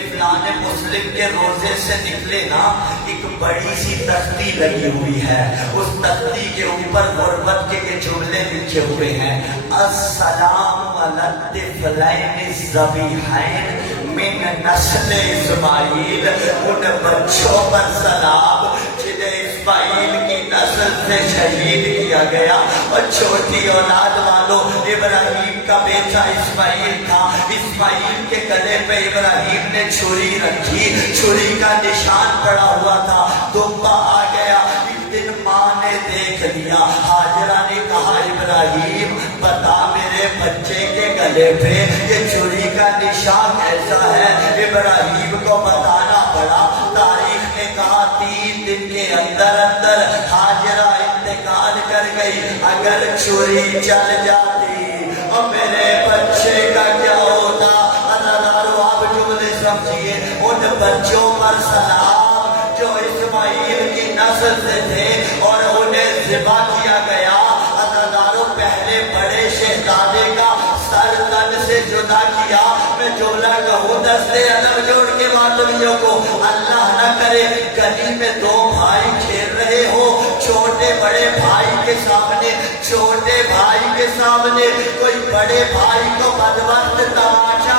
فلان مسلم کے روزے سے نکلے نا، ایک بڑی سی تختی لگی ہوئی ہے، اس تختی کے اوپر غربت کے یہ جملے لکھے ہوئے ہیں، السلام علی الطفلین الذبیحین من نسل اسماعیل، ان بچوں پر سلام جنہیں اسماعیل کی نسل سے شہید کیا گیا۔ اور چھوٹی اولاد والوں، ابراہیم کا بیٹا اسماعیل تھا، اسماعیل کے گلے پہ ابراہیم نے چھری رکھی، چھری کا نشان پڑا ہوا تھا، دمبا آ گیا۔ ایک دن ماں نے دیکھ لیا، ہاجرہ نے کہا ابراہیم بتا میرے بچے کے گلے پہ یہ چھری کا نشان ایسا ہے۔ ابراہیم کو بتانا پڑا، تاریخ نے کہا 3 دن کے اندر اندر ہاجرہ انتقال کر گئی۔ اگر چھری چل جاتی اور میرے بچے کا کیا ہوتا؟ عزاداروں آپ جملے سمجھیے، ان بچوں پر سلام جو اسماعیل کی نسل سے تھے اور انہیں ذبح کیا گیا۔ عزاداروں پہلے بڑے شہزادے کا سر تن سے جدا کیا۔ میں جملہ کہوں دستے ادب جوڑ کے ماتمیوں کو، اللہ نہ کرے گلی میں 2 بھائی کھیل رہے ہو، چھوٹے بڑے بھائی کے سامنے، چھوٹے بھائی کے سامنے کوئی بڑے بھائی کو بدبخت تماشا